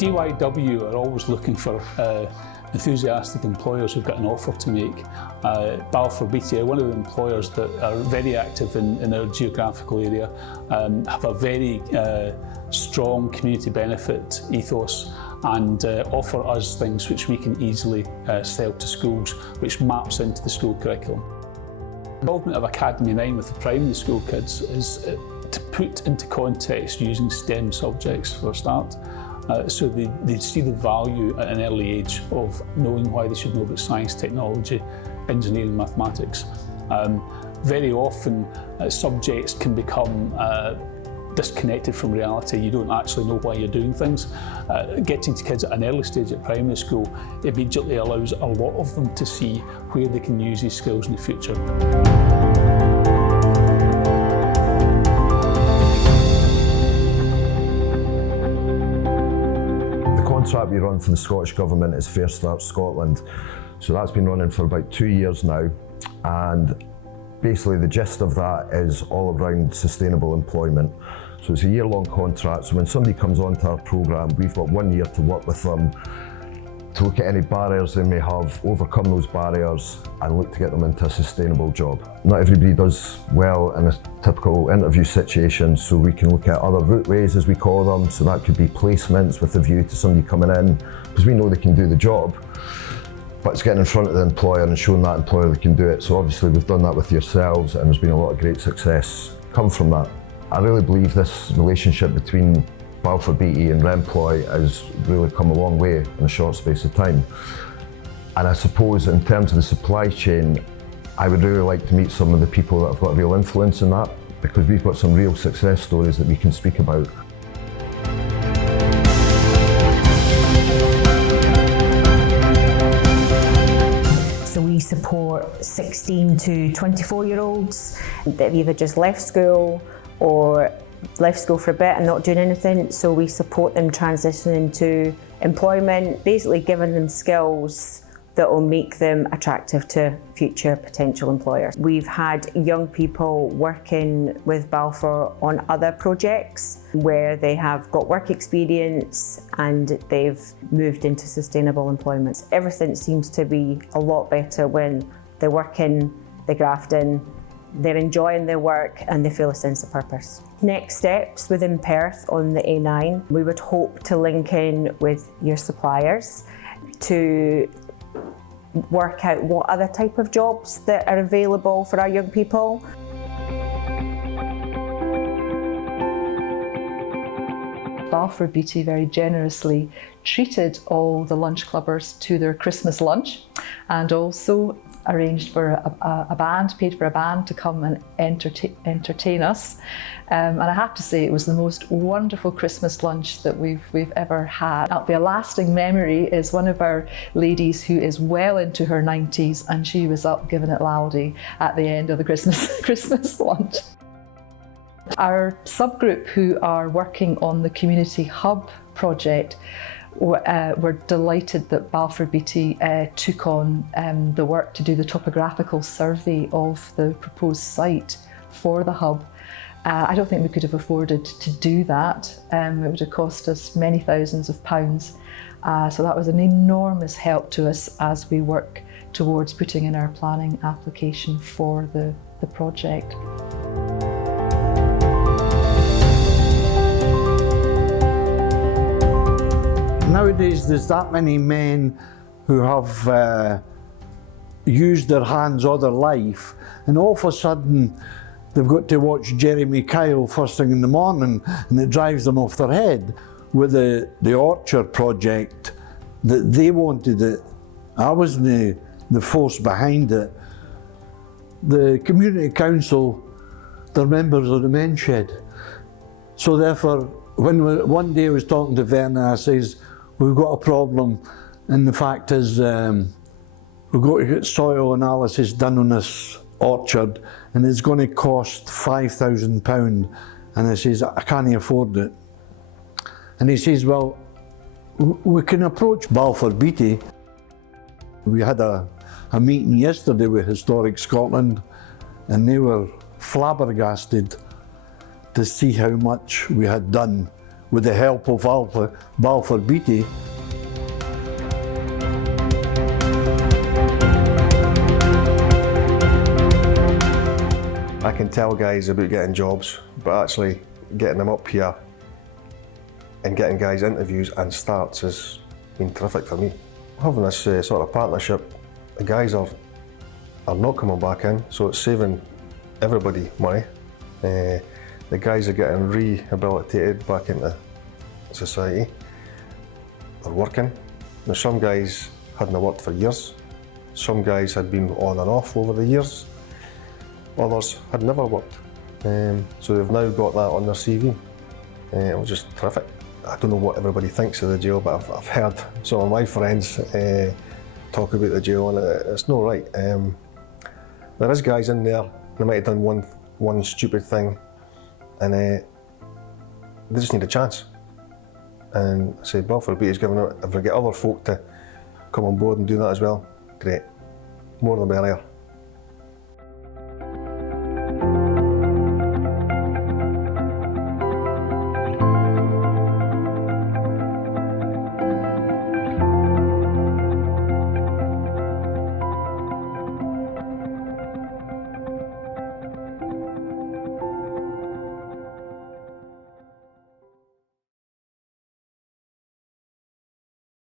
DYW are always looking for enthusiastic employers who've got an offer to make. Balfour Beatty are one of the employers that are very active in our geographical area, have a very strong community benefit ethos, and offer us things which we can easily sell to schools, which maps into the school curriculum. The involvement of Academy 9 with the primary school kids is to put into context using STEM subjects for a start. So they see the value at an early age of knowing why they should know about science, technology, engineering, mathematics. Very often subjects can become disconnected from reality. You don't actually know why you're doing things. Getting to kids at an early stage at primary school immediately allows a lot of them to see where they can use these skills in the future. The contract we run for the Scottish Government is FairStart Scotland. So that's been running for about 2 years now, and basically the gist of that is all around sustainable employment. So it's a year-long contract, so when somebody comes onto our programme, we've got 1 year to work with them to look at any barriers they may have, overcome those barriers and look to get them into a sustainable job. Not everybody does well in a typical interview situation, so we can look at other routeways, as we call them. So that could be placements with a view to somebody coming in, because we know they can do the job, but it's getting in front of the employer and showing that employer they can do it. So obviously we've done that with yourselves, and there's been a lot of great success come from that. I really believe this relationship between Balfour Beatty and Remploy has really come a long way in a short space of time. And I suppose in terms of the supply chain, I would really like to meet some of the people that have got real influence in that, because we've got some real success stories that we can speak about. So we support 16 to 24-year-olds that have either just left school or left school for a bit and not doing anything. So we support them transitioning to employment, basically giving them skills that will make them attractive to future potential employers. We've had young people working with Balfour on other projects where they have got work experience and they've moved into sustainable employment. Everything seems to be a lot better when they're working, they're grafting, they're enjoying their work and they feel a sense of purpose. Next steps within Perth on the A9, we would hope to link in with your suppliers to work out what other type of jobs that are available for our young people. Balfour Beatty very generously treated all the lunch clubbers to their Christmas lunch, and also arranged for a band, paid for a band to come and entertain us. And I have to say, it was the most wonderful Christmas lunch that we've ever had. That'll be a lasting memory. Is one of our ladies who is well into her 90s, and she was up giving it loudy at the end of the Christmas lunch. Our subgroup who are working on the Community Hub project were delighted that Balfour Beatty took on the work to do the topographical survey of the proposed site for the hub. I don't think we could have afforded to do that. It would have cost us many thousands of pounds. So that was an enormous help to us as we work towards putting in our planning application for the project. Nowadays there's that many men who have used their hands all their life, and all of a sudden they've got to watch Jeremy Kyle first thing in the morning, and it drives them off their head. With the orchard project, that they wanted it, I was the force behind it. The community council, they're members of the men's shed. So therefore, one day I was talking to Verna, I says, we've got a problem, and the fact is we've got to get soil analysis done on this orchard, and it's going to cost £5,000. And I says, I can't afford it. And he says, well, we can approach Balfour Beatty. We had a meeting yesterday with Historic Scotland, and they were flabbergasted to see how much we had done with the help of Balfour Beatty. I can tell guys about getting jobs, but actually getting them up here and getting guys interviews and starts has been terrific for me. Having this sort of partnership, the guys are not coming back in, so it's saving everybody money. The guys are getting rehabilitated back into society. They're working. Now, some guys hadn't worked for years. Some guys had been on and off over the years. Others had never worked. So they've now got that on their CV. It was just terrific. I don't know what everybody thinks of the jail, but I've heard some of my friends talk about the jail, and it's not right. There is guys in there, they might have done one stupid thing, and they just need a chance. And I say Balfour Beatty's giving it. If we get other folk to come on board and do that as well, great. More the merrier.